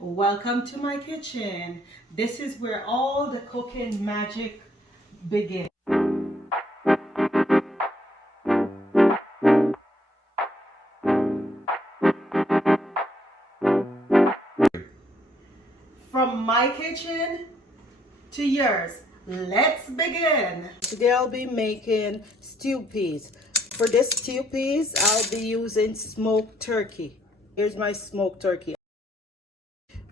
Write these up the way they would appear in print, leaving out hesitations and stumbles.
Welcome to my kitchen. This is where all the cooking magic begins. From my kitchen to yours, let's begin. Today I'll be making stew peas. For this stew peas, I'll be using smoked turkey. Here's my smoked turkey.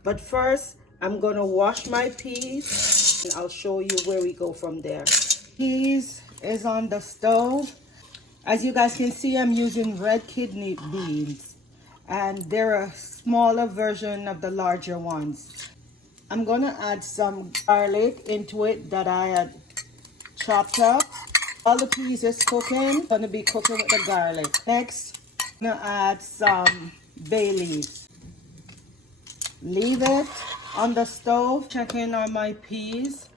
But first, I'm gonna wash my peas and I'll show you where we go from there. Peas is on the stove. As you guys can see, I'm using red kidney beans and they're a smaller version of the larger ones. I'm gonna add some garlic into it that I had chopped up. All the peas is cooking. Gonna be cooking with the garlic. Next, I'm gonna add some bay leaves. Leave it on the stove. Check in on my peas.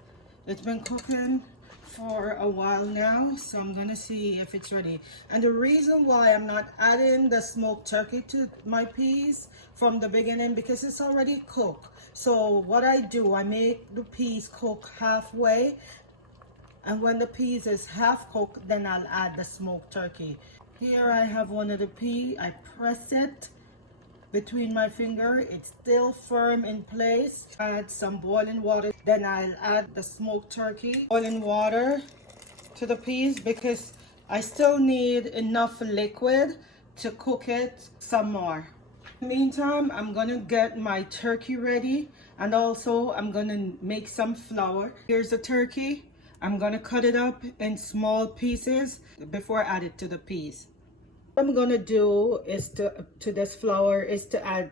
It's been cooking for a while now, so I'm gonna see if it's ready. And the reason why I'm not adding the smoked turkey to my peas from the beginning, because it's already cooked. So what I do, I make the peas cook halfway, and when the peas is half cooked, then I'll add the smoked turkey. Here I have one of the pea. I press it between my finger. It's still firm in place. Add some boiling water, then I'll add the smoked turkey. Boiling water to the peas because I still need enough liquid to cook it some more. Meantime, I'm gonna get my turkey ready, and also I'm gonna make some flour. Here's the turkey. I'm gonna cut it up in small pieces before I add it to the peas. What I'm gonna do is to this flour is to add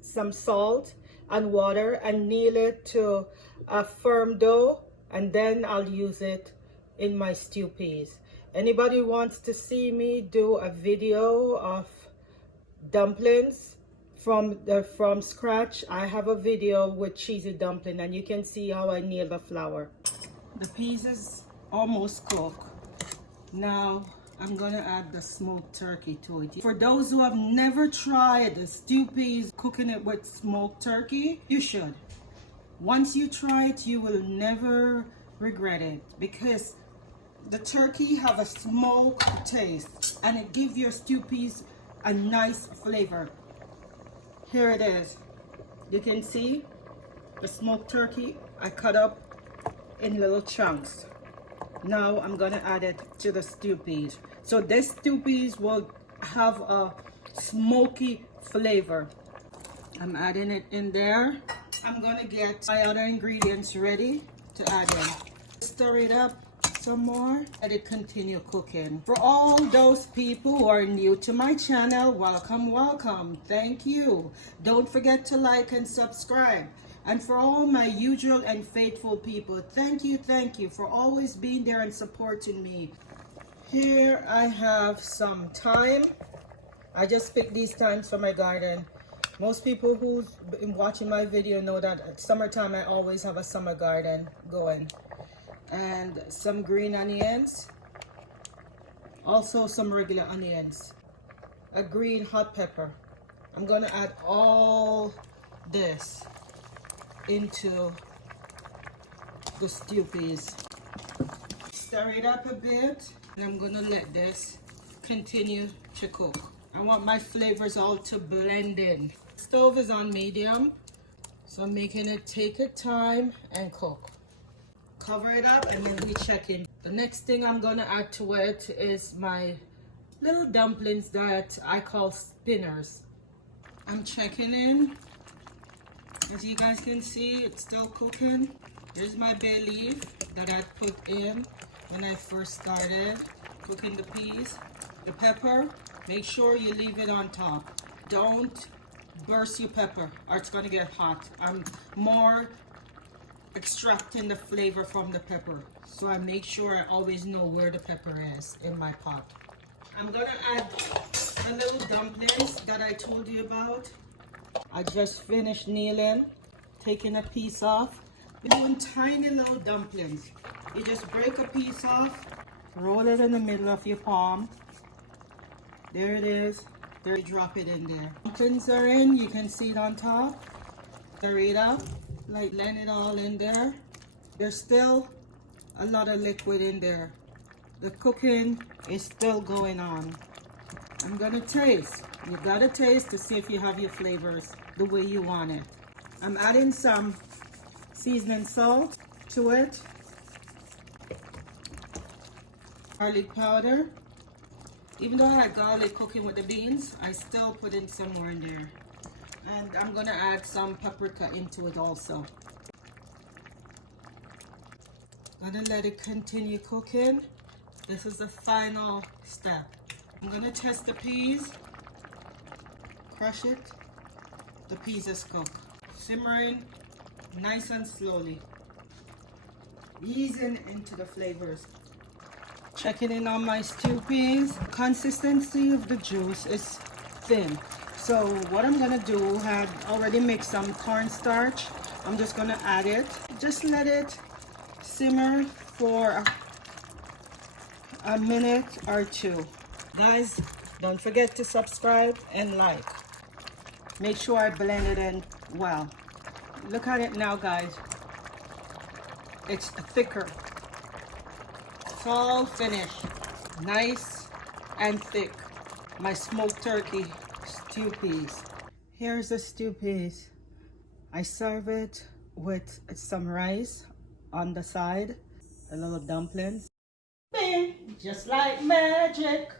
some salt and water and knead it to a firm dough, and then I'll use it in my stew peas. Anybody wants to see me do a video of dumplings from scratch, I have a video with cheesy dumpling, and you can see how I knead the flour. The peas is almost cooked. Now I'm gonna add the smoked turkey to it. For those who have never tried the stew peas, cooking it with smoked turkey, you should. Once you try it, you will never regret it, because the turkey have a smoke taste and it gives your stew peas a nice flavor. Here it is. You can see the smoked turkey I cut up in little chunks. Now I'm gonna add it to the stew peas. So this stew peas will have a smoky flavor. I'm adding it in there. I'm gonna get my other ingredients ready to add in. Stir it up some more, let it continue cooking. For all those people who are new to my channel, welcome. Thank you. Don't forget to like and subscribe. And for all my usual and faithful people, thank you for always being there and supporting me. Here I have some thyme. I just picked these thymes from my garden. Most people who's been watching my video know that at summertime I always have a summer garden going. And some green onions. Also some regular onions. A green hot pepper. I'm gonna add all this into the stew peas. Stir it up a bit, and I'm gonna let this continue to cook. I want my flavors all to blend in. Stove is on medium, so I'm making it take its time and cook. Cover it up and then we check in. The next thing I'm gonna add to it is my little dumplings that I call spinners. I'm checking in. As you guys can see, it's still cooking. Here's my bay leaf that I put in when I first started cooking the peas. The pepper, make sure you leave it on top. Don't burst your pepper or it's gonna get hot. I'm more extracting the flavor from the pepper, so I make sure I always know where the pepper is in my pot. I'm gonna add the little dumplings that I told you about. I just finished kneading, taking a piece off. We're doing tiny little dumplings. You just break a piece off, roll it in the middle of your palm. There it is. There, you drop it in there. Dumplings are in, you can see it on top. Margarita, like blend it all in there. There's still a lot of liquid in there. The cooking is still going on. I'm gonna taste. You gotta taste to see if you have your flavors the way you want it. I'm adding some seasoning salt to it. Garlic powder. Even though I had garlic cooking with the beans, I still put in some more in there. And I'm gonna add some paprika into it also. Gonna let it continue cooking. This is the final step. I'm gonna test the peas. Crush it. The peas is cooked. Simmering nice and slowly. Easing into the flavors. Checking in on my stew peas. Consistency of the juice is thin. So what I'm gonna do, had already mixed some cornstarch. I'm just gonna add it. Just let it simmer for a minute or two. Guys, don't forget to subscribe and like. Make sure I blend it in well. Look at it now, guys. It's thicker. It's all finished. Nice and thick. My smoked turkey stew peas. Here's the stew peas. I serve it with some rice on the side, a little dumplings. Bing! Just like magic.